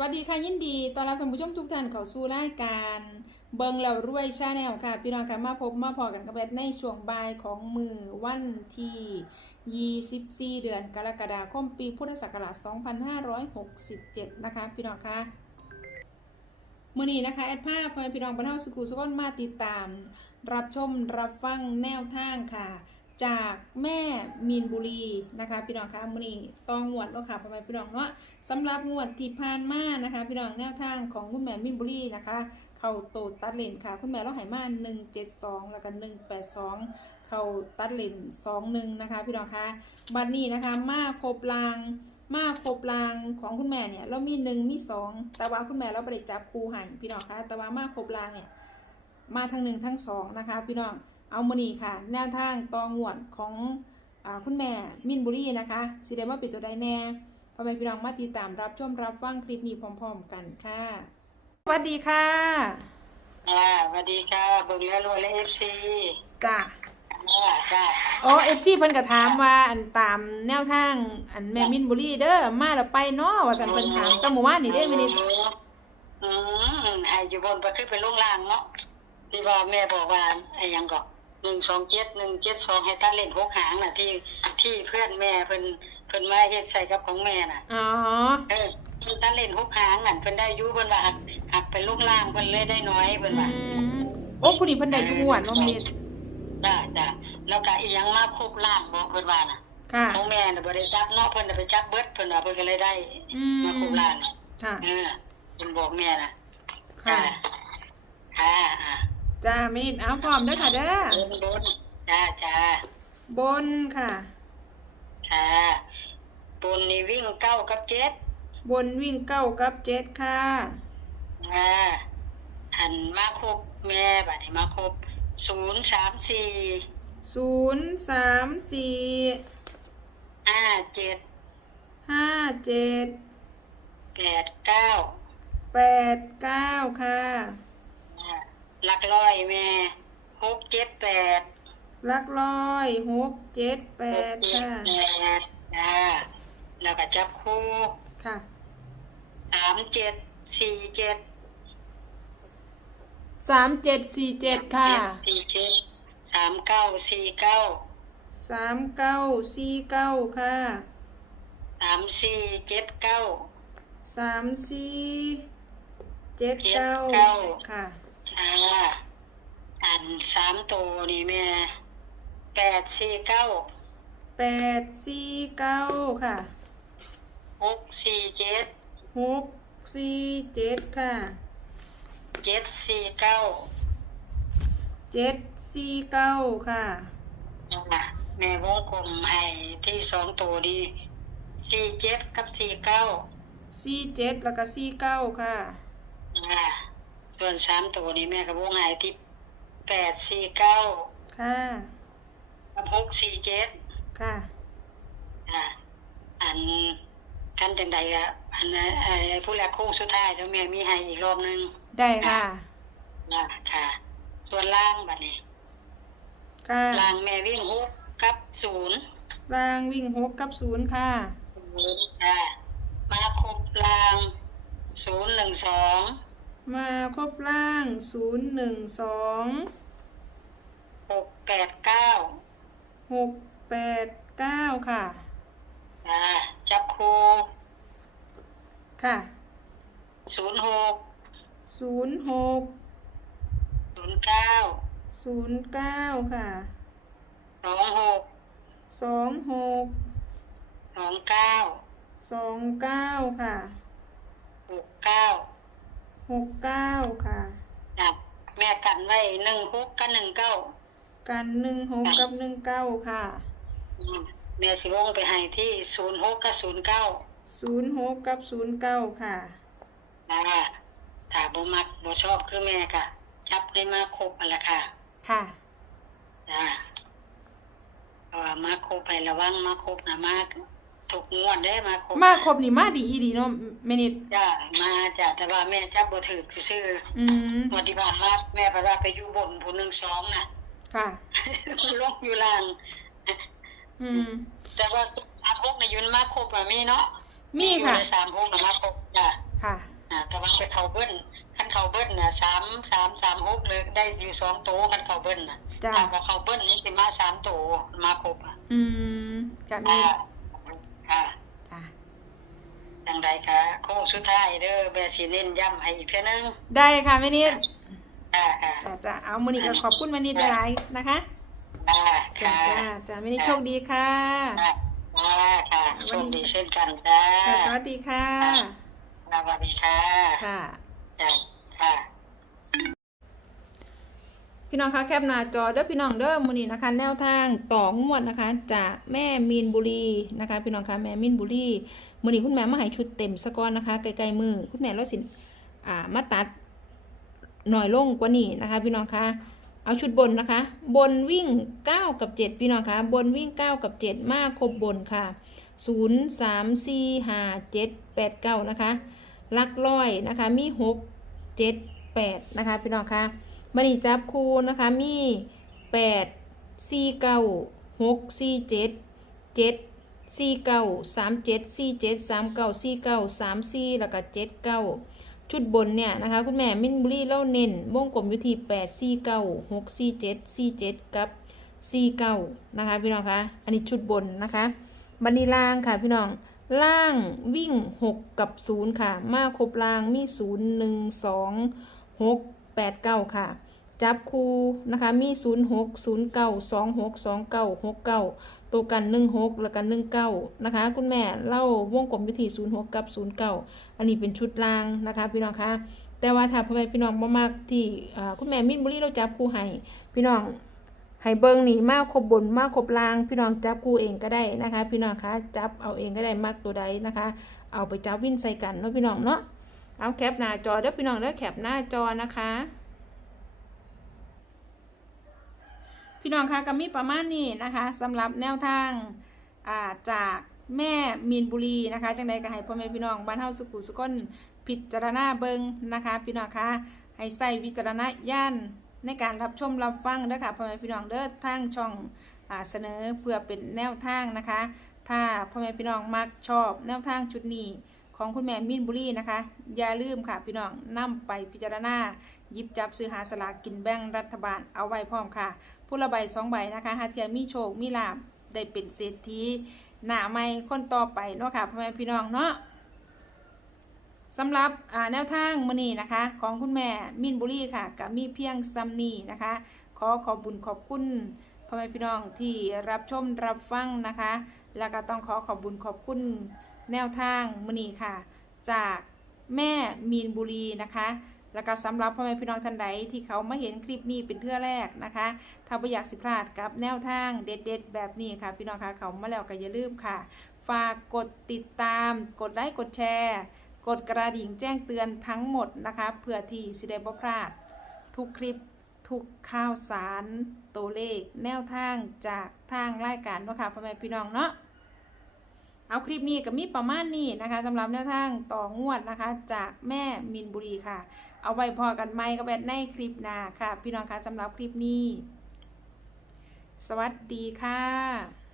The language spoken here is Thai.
วัสดีค่ะยินดีต้อนรับท่านผู้ชมทุกท่านเข้าสู่รายการเบิงแล้วรวยชาแนลค่ะ พี่น้องค่ะมาพบมาพอกันกับแบทในช่วงบ่ายของมือวันที่ 24 เดือนกรกฎาคมปีพุทธศักราช 2567 นะคะ พี่น้องค่ะมือนี้นะคะแอดภาพพอพี่น้องบรรเทาสกูสกอนมาติดตาม รับชมรับฟังแนวทางค่ะ จากแม่มีนบุรีนะคะพี่น้องคะมือนี้ต้องงวดแล้วค่ะพ่อแม่พี่น้องเนาะสำหรับงวดที่ผ่านมานะคะ พี่น้องแนวทางของคุณแม่มินบุรีนะคะ เข้าโตตัดเลนค่ะ คุณแม่เราหายมา172 แล้วก็182 เข้าตัดเลน21นะคะ พี่น้องคะบัดนี้นะคะมาครบรางมาครบรางของคุณแม่เนี่ยเรามีหนึ่งมีสองแต่ว่าคุณแม่เราบริจับครูให้พี่น้องคะแต่ว่ามาครบรางเนี่ยมาทั้งหนึ่งทั้งสองนะคะ พี่น้อง เอามานี่ค่ะ แนวทางตองวดของอาคุณแม่มินบุรีนะคะสิเดมาปิดตัวใดแน่พ่อแม่พี่น้องมาติดตามรับชมรับฟังคลิปนี้พร้อม ๆ กันค่ะสวัสดีค่ะอ่าสวัสดีค่ะเบิ่งแล้วรวยและเอฟซีจ้าอ่าจ้าอ๋อเอฟซีเพิ่นก็ถามว่าอันตามแนวทางอันแม่มินบุรีเด้อมาแล้วไปเนาะว่าสันเพิ่นถามแตั้งหมู่บ้านนี่เด้มินิดอืมให้อยู่บนไปขึ้นไปลงล่างเนาะที่ว่าแม่บอกว่าไอ้หยังก็ หนึ่งสองเจ็ดหนึ่งเจ็ดสองให้ตัดเล่นหกหางน่ะ ที่ที่เพื่อนแม่เพิ่นเพิ่นมาเฮ็ดใส่กับของแม่น่ะอ๋อเออเพิ่นตัดเล่นหกหางนั่นเพิ่นได้อยู่เพิ่นว่าหักหักไปลงล่างเพิ่นเลยได้น้อยเพิ่นอืว่ามโอ้ผู้นี้เพิ่นได้ทุกงวดเนาะมินิดจ้าจ้าแล้วก็อีหยังมาครบล่างบ่เพิ่นว่าน่ะค่ะของแม่น่ะบ่ได้จับเนาะเพิ่นน่ะไปจับเบิดเพิ่นว่าเพิ่นก็เลยได้อืมมาครบล่างน่ะค่ะเออเพิ่นบอกแม่น่ะค่ะค่ะอ่า จ้ามินิดเอาพร้อมเด้อค่ะเด้อบนบนจ้าจ้าบนค่ะ ค่ะบนนี่วิ่งเก้ากับเจ็ดบนวิ่งเก้ากับเจ็ดค่ะอ่าอันมาครบแม่บัดนี้มาครบศูนย์สามสี่ศูนย์สามสี่ห้าเจ็ดห้าเจ็ดแปดเก้าแปดเก้าค่ะอ่า หลักร้อยแม่หกเจ็ดแปดลักร้อยหกเจ็ดแปดหกเจ็ค่ะแปดจ้าแล้วก็จับคู่ค่ะสามเจ็ดสี่เจ็ดสามเจ็ดสี่เจ็ดค่ะสี่เจ็ดสามเก้าสี่เก้าสามเก้าสี่เก้าค่ะสามสี่เจ็ดเก้าสามสี่เจ็ดเก้าเจ็ดเก้าค่ะ อ่าอันสามตัวนี่แม่แปดสี่เก้าแปดสี่เก้าค่ะหกสี่เจ็ดหกสี่เจ็ดค่ะเจ็ดสี่เก้าเจ็ดสี่เก้าค่ะอ่าแม่วงกลมให้ที่สองตัวนี่สี่เจ็ดกับสี่เก้าสี่เจ็ดแล้วก็สี่เก้าค่ะอ่า ส่วนสามตัวนี่แม่ก็วงให้ที่แปดสี่เก้าค่ะกับหกสี่เจ็ดค่ะอ่าอันกันจังใดอะอันนั้นไอ้ผู้แรกโค้งสุดท้ายแล้วแม่มีให้อีกรอบหนึง ได้ค่ะนะค่ะ ส่วนล่างบัดนี้ค่ะล่างแม่วิ่งหกกับศูนย์รางวิ่งหกกับศูนย์ค่ะค่ะมาครบล่างศูนย์หนึ่งสอง มาครบล่างศูนย์หนึ่งสองหกแปดเก้าหกแปดเก้าค่ะ อ่าจับครูค่ะศูนย์หกศูนย์หกศูนย์เก้าศูนย์เก้าค่ะสองหกสองหกสองเก้าสองเก้าค่ะหกเก้า หกเก้าค่ะจับแม่กันไว้หนึ่งหกกับหนึ่งเก้ากันหนึ่งหกกับหนึ่งเก้าค่ะอืมแม่สิวงไปให้ที่ศูนย์หกกับศูนย์เก้าศูนย์หกกับศูนย์เก้าค่ะอ่าถ้าบ่มักบ่ชอบคือแม่กะจับได้มาครบอันละค่ะ ค่ะ จ้าเพราะว่ามาครบไประวังมาครบนะมา ถูกงวดได้มาครบมาครบนี่มาดีอีดีเนาะแม่นิดจ้ามาจ้าแต่ว่าแม่จับบ่ถือซื่ออืมๆงวดที่ผ่านมาแม่เพราะว่าไปอยู่บนผู้หนึ่งสองน่ะ ค่ะลงอยู่ล่าง อืม แต่ว่าสามหกในยุนมาครบอะมีเนาะมีค่ะอยู่ในสามหกน่ะมาครบจ้าค่ะอ่าแต่ว่าไปเขาเบิ้ลคันเขาเบิ้ลน่ะสามสามสามหกเลยได้อยู่สองตัวคันเขาเบิ้ลน่ะจ้าถ้าบ่เขาเบิ้ลนี่สิมาสามตัวมาครบอะอืมกับมีอ่าค่ะจ้า จังใดค่ะโค้งสุดท้ายเด้อแม่สิเน้นย้ำให้อีกเทื่อนึงได้ค่ะแม่นิดค่ะค่ะจ้าจ้าเอามือนี้ก็ขอบคุณแม่นิดหลายๆนะคะค่ะจ้าค่ะจ้าจ้าแม่นิดโชคดีค่ะค่ะค่ะค่ะโชคดีเช่นกันค่ะค่ะสวัสดีค่ะสวัสดีค่ะค่ะจ้ะ พี่น้องคะแคปหน้าจอเด้อพี่น้องเด้อมือนี้นะคะ แนวทางต่องวดนะคะ จากแม่มีนบุรีนะคะ พี่น้องคะแม่มีนบุรีมือนี้คุณแม่มาให้ชุดเต็มสกอนนะคะไกลๆมือคุณแม่ร้อยสินอ่ามาตัดหน่อยลงกว่านี้นะคะ พี่น้องคะเอาชุดบนนะคะ บนวิ่ง 9 กับ 7 พี่น้องคะบนวิ่ง 9 กับ 7 มาครบบนค่ะ 0 3 4 5 7 8 9 นะคะลักร้อยนะคะมี 6 7 8 นะคะ พี่น้องคะ มันนี่จับคู่นะคะ มีแปดสี่เก้าหกสี่เจ็ดเจ็ดสี่เก้าสามเจ็ดสี่เจ็ดสามเก้าสี่เก้าสามสี่แล้วก็เจ็ดเก้าชุดบนเนี่ยนะคะ คุณแม่มินบุรีเล่าเน้นวงกลมอยู่ที่แปดสี่เก้าหกสี่เจ็ดสี่เจ็ดกับสี่เก้านะคะพี่น้องคะอันนี้ชุดบนนะคะบันนีล่างค่ะพี่น้องล่างวิ่งหกกับศูนย์ค่ะ มาครบล่างมีศูนย์หนึ่งสองหกแปดเก้าค่ะ จับคู่นะคะมี 0 6 0 9 2 6 2 9 6 9 ตัวกัน 1 6 แล้วกัน 1 9 นะคะ คุณแม่เล่าวงกลมวิธี0 6 กับ 0 9 อันนี้เป็นชุดรางนะคะ พี่น้องคะแต่ว่าถ้าพ่อแม่พี่น้องมากที่คุณแม่มินบุรีเราจับคู่ให้พี่น้องให้เบิ่งนี่มากครบบนมากครบราง พี่น้องจับคู่เองก็ได้นะคะ พี่น้องคะจับเอาเองก็ได้มากตัวใดนะคะ เอาไปจับวิ่นใส่กันเนาะพี่น้องเนาะเอาแคปหน้าจอเด้อพี่น้องเด้อแคปหน้าจอนะคะ พี่น้องคะก็มีประมาณนี้นะคะสำหรับแนวทางาจากแม่มีนบุรีนะคะจังใดก็ให้พ่อแม่พี่น้องบ้านเฮาสุขุสุขนพิจารณาเบิงนะคะ พี่น้องคะให้ใส่วิจารณญาณในการรับชมรับฟังเด้อค่ะพ่อแม่พี่น้องเด้อทางช่องอเสนอเพื่อเป็นแนวทางนะคะ ถ้าพ่อแม่พี่น้องมักชอบแนวทางชุดนี้ของคุณแม่มินบุรีนะคะ อย่าลืมค่ะพี่น้องนำไปพิจารณา ยิบจับซื้อหาสลากกินแบ่งรัฐบาลเอาไว้พร้อมค่ะ ผู้ละใบสองใบนะคะหาเทียมีโชคมีลาบได้เป็นเศรษฐีหน้าไม่คนต่อไปเนาะค่ะพ่อแม่พี่น้องเนาะสำหรับแนวทางมือนีนะคะ ของคุณแม่มินบุรีค่ะกับมีเพียงซัมนีนะคะ ขอขอบบุญขอบคุณพ่อแม่พี่น้องที่รับชมรับฟังนะคะ แล้วก็ต้องขอขอบบุญขอบคุณแนวทางมือนีค่ะ จากแม่มีนบุรีนะคะ แล้วก็สำหรับพ่อแม่พี่น้องท่านใดที่เขามาเห็นคลิปนี้เป็นเทื่อแรกนะคะ ถ้าไม่อยากสิพลาดกับแนวทางเด็ด ๆ แบบนี้ค่ะ พี่น้องคะเขามาแล้วก็อย่าลืมค่ะ ฝากกดติดตาม กดไลค์กดแชร์ กดกระดิ่งแจ้งเตือนทั้งหมดนะคะเพื่อที่สิได้บ่พลาด ทุกคลิปทุกข่าวสารตัวเลข แนวทางจากทางรายการเนาะค่ะพ่อแม่พี่น้องเนาะ เอาคลิปนี้กับมีประมาณนี้นะคะสำหรับแนวทางต่องวดนะคะ จากแม่มินบุรีค่ะ เอาไว้พอกันไหมกับแบบในคลิปหน้าค่ะ พี่น้องคะสำหรับคลิปนี้ สวัสดีค่ะ